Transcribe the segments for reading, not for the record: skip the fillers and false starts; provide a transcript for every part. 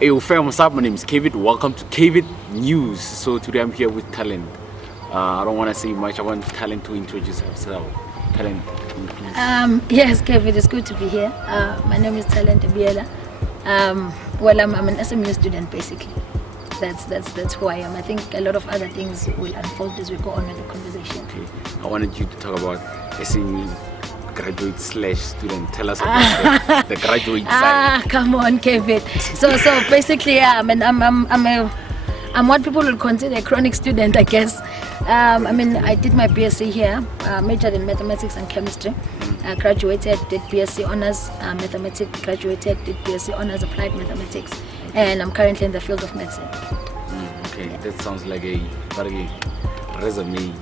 Hey, fam, what's up? My name is Kevin. Welcome to Kevin News. So today I'm here with Talent. I don't want to say much. I want Talent to introduce herself. Talent, please. Yes, Kevin, it's good to be here. My name is Talent Biela. Well, I'm an SMU student, basically. That's who I am. I think a lot of other things will unfold as we go on with the conversation. Okay. I wanted you to talk about SMU graduate / student. Tell us about the graduate side. Come on, Kevin. So basically, yeah, I mean, I'm what people would consider a chronic student, I guess. I mean, I did my BSc here, majored in mathematics and chemistry. Graduated, did BSc honors mathematics. Graduated, did BSc honors applied mathematics, and I'm currently in the field of medicine. Okay, that sounds like a resume.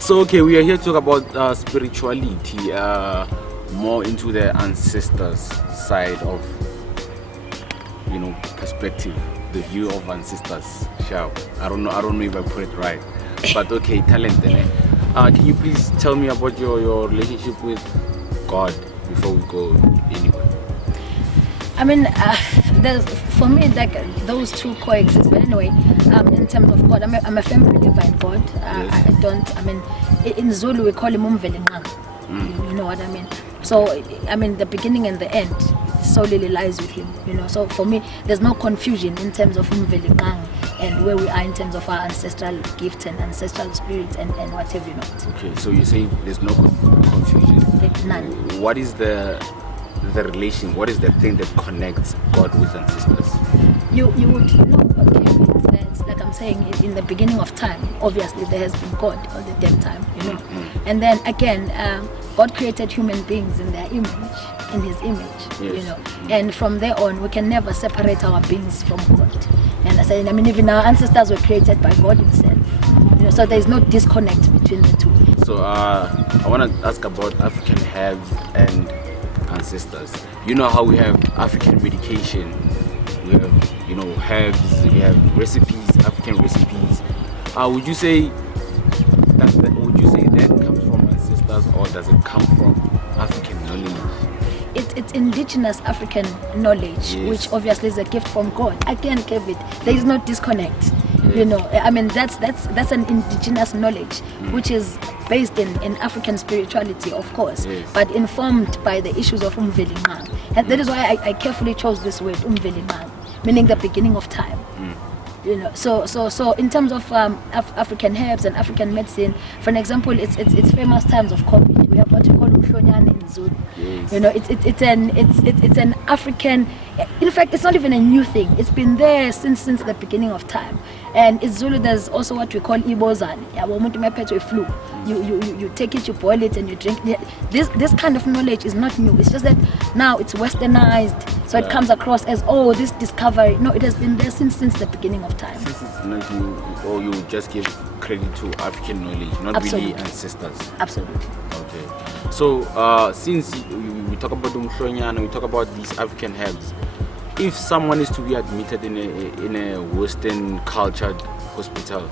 So okay, we are here to talk about spirituality, more into the ancestors side of, perspective, the view of ancestors. Sure. I don't know if I put it right, but okay, Talent. Can you please tell me about your relationship with God before we go anywhere? I mean, for me, like those two coexist. But anyway, in terms of God, I'm a firm believer in God. Yes. I mean, in Zulu we call him Umvelinqang. You know what I mean? So, I mean, the beginning and the end solely lies with him. So for me, there's no confusion in terms of Umvelinqang and where we are in terms of our ancestral gifts and ancestral spirits and whatever Okay, so you say there's no confusion. None. What is the relation? What is the thing that connects God with ancestors? You would know, okay, that, like I'm saying, in the beginning of time, obviously there has been God all the damn time, And then again, God created human beings in their image, in His image, Yes. And from there on, we can never separate our beings from God. And I mean, even our ancestors were created by God Himself, So there is no disconnect between the two. So I want to ask about African herbs and ancestors. You know how we have African medication, we have herbs, we have recipes, African recipes. Would you say that comes from ancestors, or does it come from African knowledge? It's indigenous African knowledge, Yes. which obviously is a gift from God. Again, Kevin, there is no disconnect. I mean, that's an indigenous knowledge, which is based in African spirituality, of course, but informed by the issues of Umvelinqang. And that is why I carefully chose this word, Umvelinqang, meaning the beginning of time. You know, so in terms of African herbs and African medicine, for an example, it's famous times of COVID. We have what we call umhlonyane in Zulu. Yes. You know, it's an African. In fact, it's not even a new thing. It's been there since the beginning of time. And in Zulu, there's also what we call ibozane. Flu. You take it, you boil it, and you drink. This kind of knowledge is not new. It's just that now it's westernized, so it comes across as, oh, this discovery. No, it has been there since the beginning of time. Since it's not new, or you just give credit to African knowledge, not Absolutely. really ancestors. Absolutely. Okay. So since we talk about umhlonyane, we talk about these African herbs. If someone is to be admitted in a Western cultured hospital,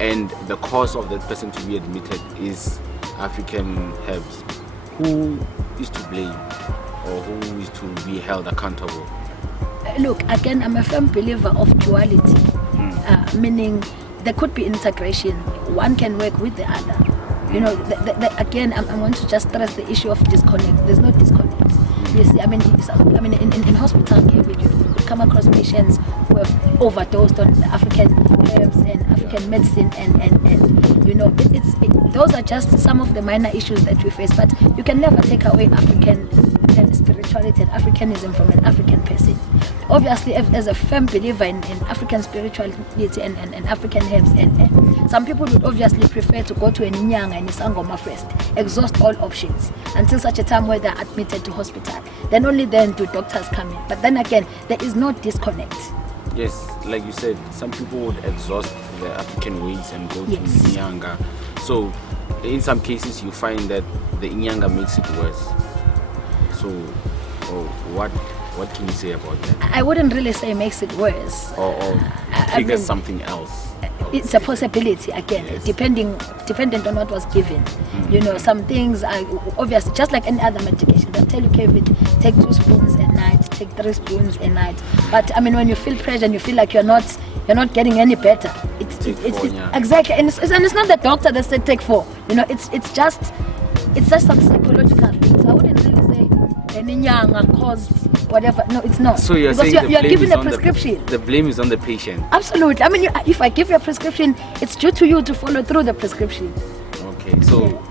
and the cause of that person to be admitted is African herbs, who is to blame, or who is to be held accountable? Look, again, I'm a firm believer of duality, meaning there could be integration. One can work with the other. You know, again, I want to just stress the issue of disconnect. There's no disconnect. You see, I mean, in hospital care, we come across patients who have overdosed on African herbs and African medicine, and you know, those are just some of the minor issues that we face. But you can never take away African spirituality and Africanism from an African person. Obviously, as a firm believer in African spirituality and African herbs, and some people would obviously prefer to go to a Nyanga and Isangoma first, exhaust all options until such a time where they're admitted to hospital. Then only then do doctors come in. But then again, there is no disconnect. Yes, like you said, some people would exhaust the African ways and go to Nyanga. So, in some cases, you find that the Nyanga makes it worse. So, what can you say about that? I wouldn't really say makes it worse. Or triggers something else. It's a possibility, again, Yes. dependent on what was given. You know, some things are obviously just like any other medication. They'll tell you, Kevin, take 2 spoons a night, take 3 spoons a night. But I mean, when you feel pressure and you feel like you're not getting any better, it's exactly, and it's not the doctor that said take 4. You know, it's just some psychological things. I wouldn't really say any Nyanga caused whatever. No, it's not. So you're because saying you're given a prescription. The blame is on the patient. Absolutely. I mean, if I give you a prescription, it's due to you to follow through the prescription. Okay, so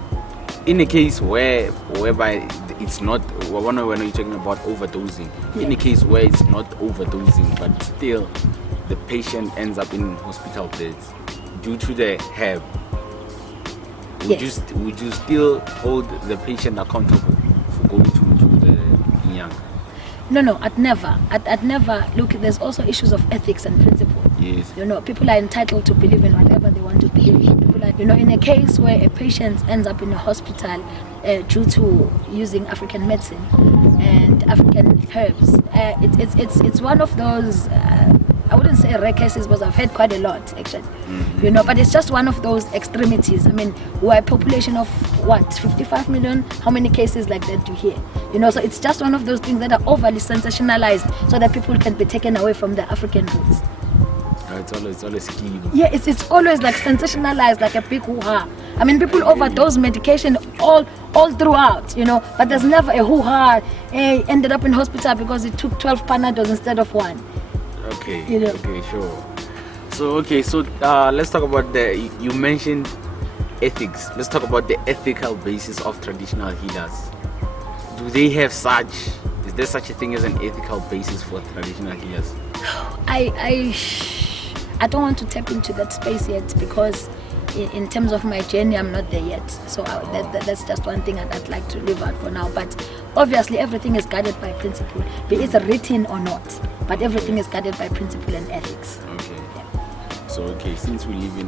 in a case whereby it's not, when you're talking about overdosing, in a case where it's not overdosing, but still the patient ends up in hospital beds due to the herb, would you still hold the patient accountable for going to the Nyanga? No, I'd never. I'd never. Look, there's also issues of ethics and principle. Yes. You know, people are entitled to believe in whatever they want to believe in. People are, you know, in a case where a patient ends up in a hospital due to using African medicine and African herbs, it's one of those. I wouldn't say rare cases because I've heard quite a lot actually. You know, but it's just one of those extremities. I mean, we're a population of what, 55 million? How many cases like that do you hear? You know, so it's just one of those things that are overly sensationalized so that people can be taken away from their African roots. It's always key. Yeah, it's always like sensationalized, like a big hoo-ha. I mean, people overdose medication all throughout, you know, but there's never a hoo-ha. Hey, ended up in hospital because it took 12 Panados instead of 1. Okay. You know. Okay, sure. So let's talk about you mentioned ethics. Let's talk about the ethical basis of traditional healers. Do they have such? Is there such a thing as an ethical basis for traditional healers? I don't want to tap into that space yet because in terms of my journey, I'm not there yet. So that's just one thing I'd like to leave out for now. But obviously, everything is guided by principle, be it written or not. But everything is guided by principle and ethics. Okay. Yeah. So since we live in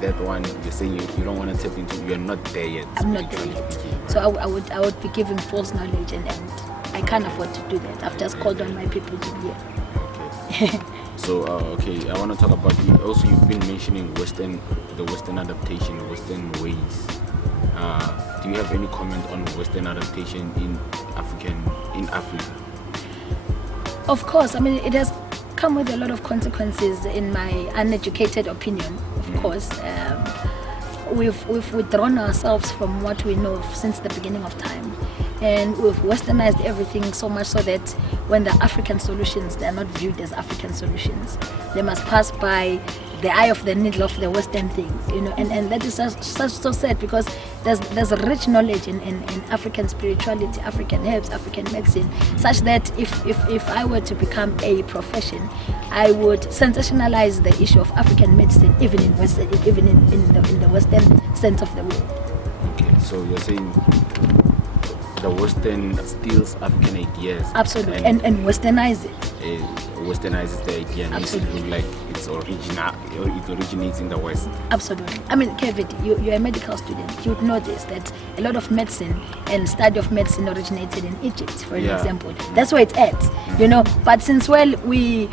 that one, you're saying you don't want to tap into. You're not there yet. I'm not there yet. So I would be giving false knowledge, and I can't afford to do that. I've just called on my people to be here. Okay. So I want to talk about you've been mentioning the Western adaptation, Western ways. Do you have any comment on Western adaptation in Africa? Of course, I mean, it has come with a lot of consequences in my uneducated opinion, of course. We've withdrawn ourselves from what we know since the beginning of time. and we've westernized everything so much so that when the African solutions, they are not viewed as African solutions. They must pass by the eye of the needle of the Western things, and that is so sad, because there's a rich knowledge in African spirituality, African herbs, African medicine, such that if I were to become a profession, I would sensationalize the issue of African medicine, even in the Western sense of the word. Okay, so you're saying the Western steals African ideas. Absolutely, and westernize it. Westernizes the idea and makes it look like it originates in the West. Absolutely. I mean, Kevin, you're a medical student. You'd know this, that a lot of medicine and study of medicine originated in Egypt, for example. That's where it's at, But since we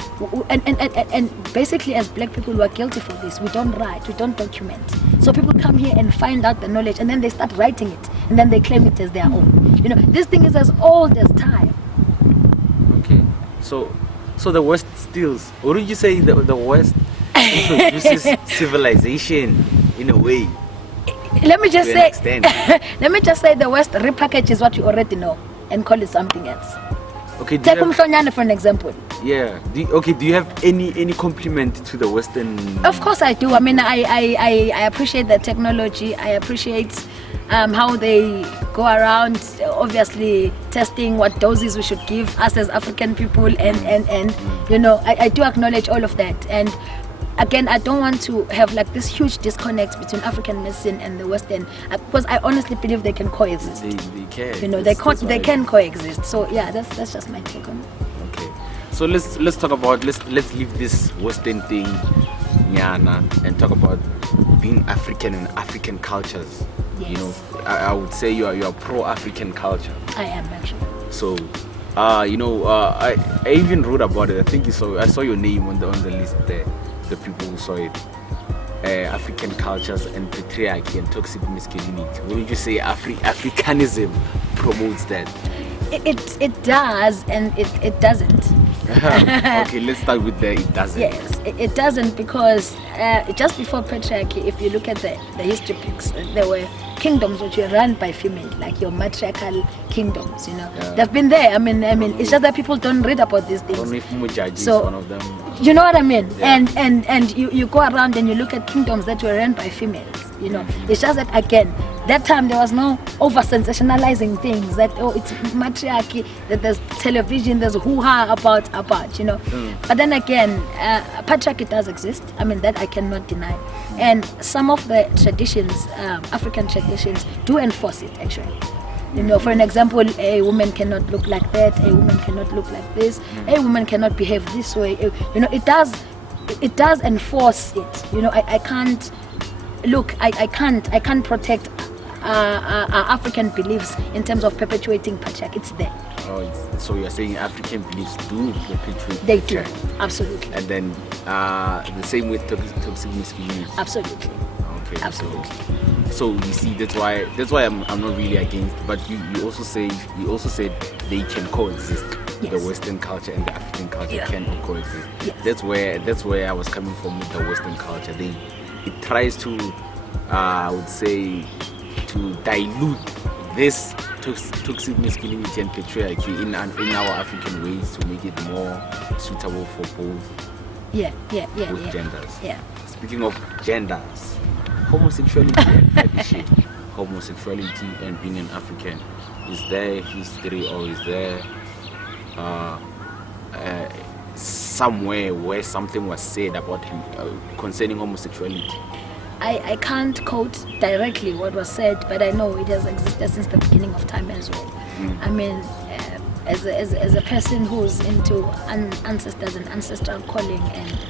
basically as black people, we are guilty for this. We don't write, we don't document. So people come here and find out the knowledge, and then they start writing it, and then they claim it as their own. This thing is as old as time. Okay, so the West steals. Or would you say the West introduces civilization in a way? Let me just say the West repackages what you already know and call it something else. Okay, take Umhlonyane for an example. Yeah. Do you have any compliment to the Western? Of course I do. I mean, I appreciate the technology. I appreciate how they go around, obviously testing what doses we should give us as African people, and I do acknowledge all of that. And again, I don't want to have like this huge disconnect between African medicine and the Western, because I honestly believe they can coexist. They can. They can coexist. So yeah, that's just my take on it. Okay. So let's talk about let's leave this Western thing, Nyana, and talk about being African and African cultures. Yes. I would say you are pro-African culture. I am actually. So, I even wrote about it. I think I saw your name on the list there. The people who saw it. African cultures and patriarchy and toxic masculinity. Would you say Africanism promotes that? It does, and it doesn't. Okay, let's start with the it doesn't. Yes, it doesn't, because just before patriarchy, if you look at the history books, there were kingdoms which were run by female, like your matriarchal kingdoms. They've been there. I mean, it's just that people don't read about these things. Only Mujaji is one of them. You know what I mean? Yeah. And you go around and you look at kingdoms that were run by females. It's just that, again, that time there was no over sensationalizing things, that it's matriarchy, that there's television, there's hoo-ha about. But then again, patriarchy does exist. I mean, that I cannot deny. And some of the traditions, African traditions, do enforce it actually. For an example, a woman cannot look like that, a woman cannot look like this, a woman cannot behave this way. It does enforce it. I can't look, I can't protect African beliefs in terms of perpetuating patriarchy. It's there. So you're saying African beliefs do perpetuate? They do, absolutely. And then the same with toxic masculinity? Absolutely. Okay. Absolutely. So you see, that's why I'm not really against. But you also said they can coexist. Yes. The Western culture and the African culture can coexist. Yes. That's where I was coming from with the Western culture. It tries to, I would say, to dilute this toxic masculinity and patriarchy in our African ways to make it more suitable for both genders. Yeah. Speaking of genders, homosexuality and fetishing, homosexuality and being an African, is there history, or is there somewhere where something was said about him concerning homosexuality? I can't quote directly what was said, but I know it has existed since the beginning of time as well. I mean, as a person who's into ancestors and ancestral calling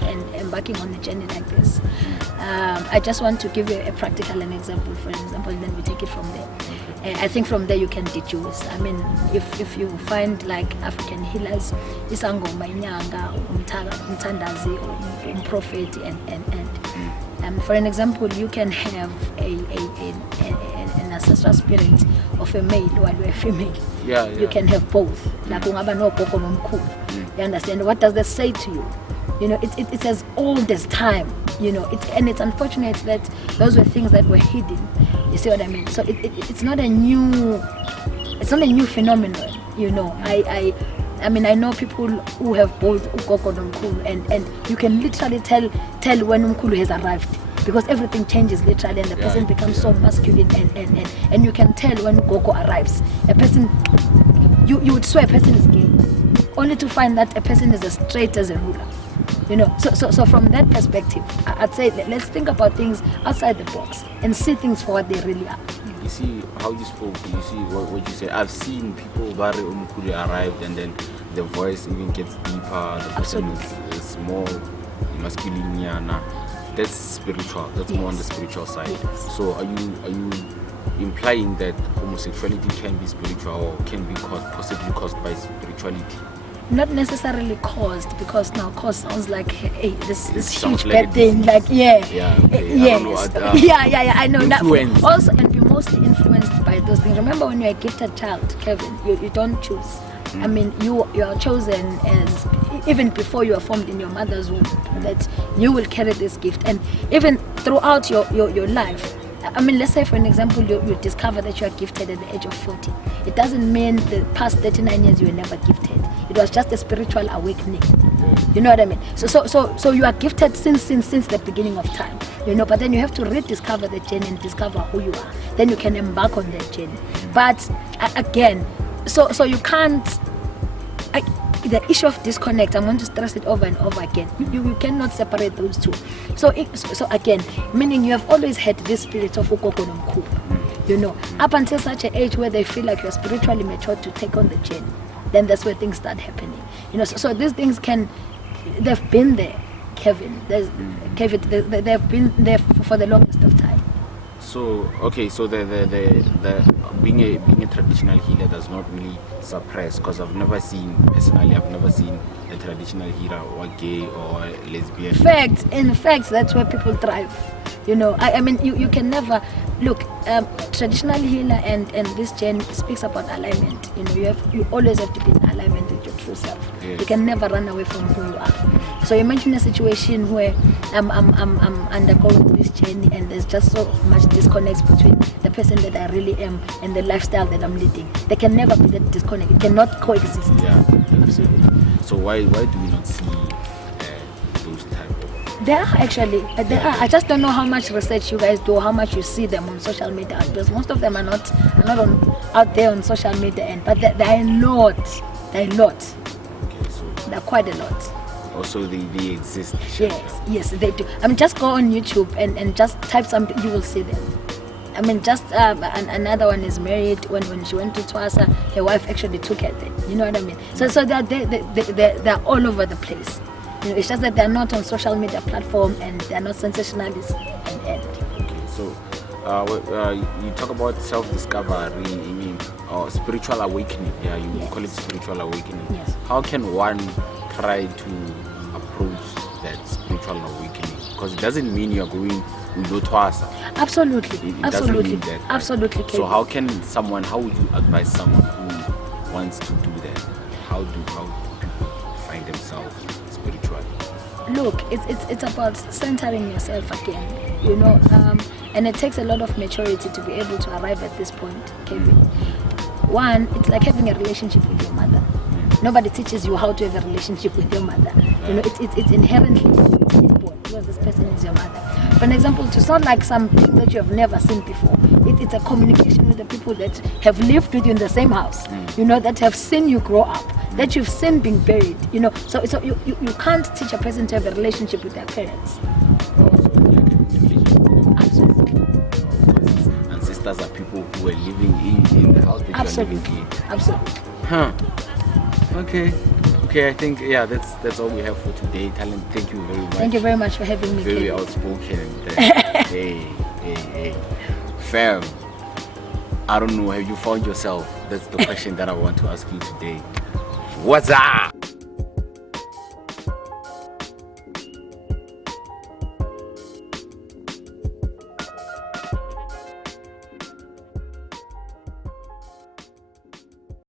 and embarking on a journey like this, I just want to give you a practical example, and then we take it from there. I think from there you can deduce. I mean, if you find like African healers, isangoma inyanga, umthandazi, prophet, and for an example, you can have an ancestral spirit of a male while you're a female. Yeah. You can have both. Like ungaba no boko nomkhulu. You understand? What does that say to you? It's as old as time. And it's unfortunate that those were things that were hidden. You see what I mean? So it's not a new it's not a new phenomenon, you know. I mean, I know people who have both ugogo and umkhulu, and you can literally tell when umkhulu has arrived, because everything changes literally, and the person becomes so masculine, and you can tell when ugogo arrives. A person, you would swear a person is gay, only to find that a person is as straight as a ruler. You know, so from that perspective, I'd say let's think about things outside the box and see things for what they really are. You see how you spoke, you see what you said. I've seen people, Barry Omukuli arrived, and then the voice even gets deeper, the person is more masculine. That's spiritual, that's more on the spiritual side. Yes. So are you implying that homosexuality can be spiritual, or can be possibly caused by spirituality? Not necessarily caused, because now cause sounds like this sounds huge like bad thing, like okay. yes, I don't know, yeah, I know influence. that also, and be mostly influenced by those things. Remember, when you're a gifted child, Kevin, you don't choose. I mean, you are chosen as, even before you are formed in your mother's womb, that you will carry this gift, and even throughout your life. I mean, let's say for an example, you discover that you are gifted at the age of 40. It doesn't mean the past 39 years you were never gifted. It was just a spiritual awakening. You know what I mean? So you are gifted since the beginning of time. You know, but then you have to rediscover the journey and discover who you are. Then you can embark on that journey. But again, so you can't. The issue of disconnect, I'm going to stress it over and over again. You cannot separate those two. So again, meaning you have always had this spirit of ugogo nomkhulu, you know, up until such an age where they feel like you're spiritually mature to take on the journey. Then that's where things start happening. You know, so these things they've been there, Kevin. They've been there for the longest of time. So okay, so the being a traditional healer does not really suppress, because I've never seen a traditional healer or gay or lesbian. In fact, that's where people thrive. You know, I mean, you can never look. Traditional healer and this journey speaks about alignment. You know, you always have to be in alignment with your true self. Yes. You can never run away from who you are. So imagine a situation where I'm undergoing this journey, and there's just so much disconnect between the person that I really am and the lifestyle that I'm leading. There can never be that disconnect. It cannot coexist. Yeah, Absolutely. So why do we not see those type of? There are actually. There are. I just don't know how much research you guys do, how much you see them on social media, because most of them are not out there on social media, but there are a lot. There are a lot. Okay, so There are quite a lot. also they exist. Yes, they do. I mean, just go on YouTube and just type something, you will see them. I mean, just another one is married. When she went to Twasa, her wife actually took her there. You know what I mean? So they're all over the place. You know, it's just that they're not on social media platform, and they're not sensationalists. Okay, so you talk about self-discovery, I mean, or spiritual awakening. Yeah, you Yes. call it spiritual awakening. Yes. How can one try to approach that spiritual awakening? Because it doesn't mean you're going to Twasa. Absolutely, It doesn't mean that, right? absolutely. So Kate. how would you advise someone who wants to do that? How do people find themselves spiritually? Look, it's about centering yourself again, you know, and it takes a lot of maturity to be able to arrive at this point, Kevin. One, it's like having a relationship with your mother. Nobody teaches you how to have a relationship with your mother. You know, it's inherently inborn, because this person is your mother. For an example, it's not like something that you have never seen before. It's a communication with the people that have lived with you in the same house, you know, that have seen you grow up, that you've seen being buried, you know. So you can't teach a person to have a relationship with their parents. Absolutely. Ancestors are people who are living in the house that you are living in. Absolutely. Huh. Okay, I think that's all we have for today. Talent, thank you very much. Thank you very much for having me. Very Kevin. outspoken. Hey, fam. I don't know. Have you found yourself? That's the question that I want to ask you today. What's up?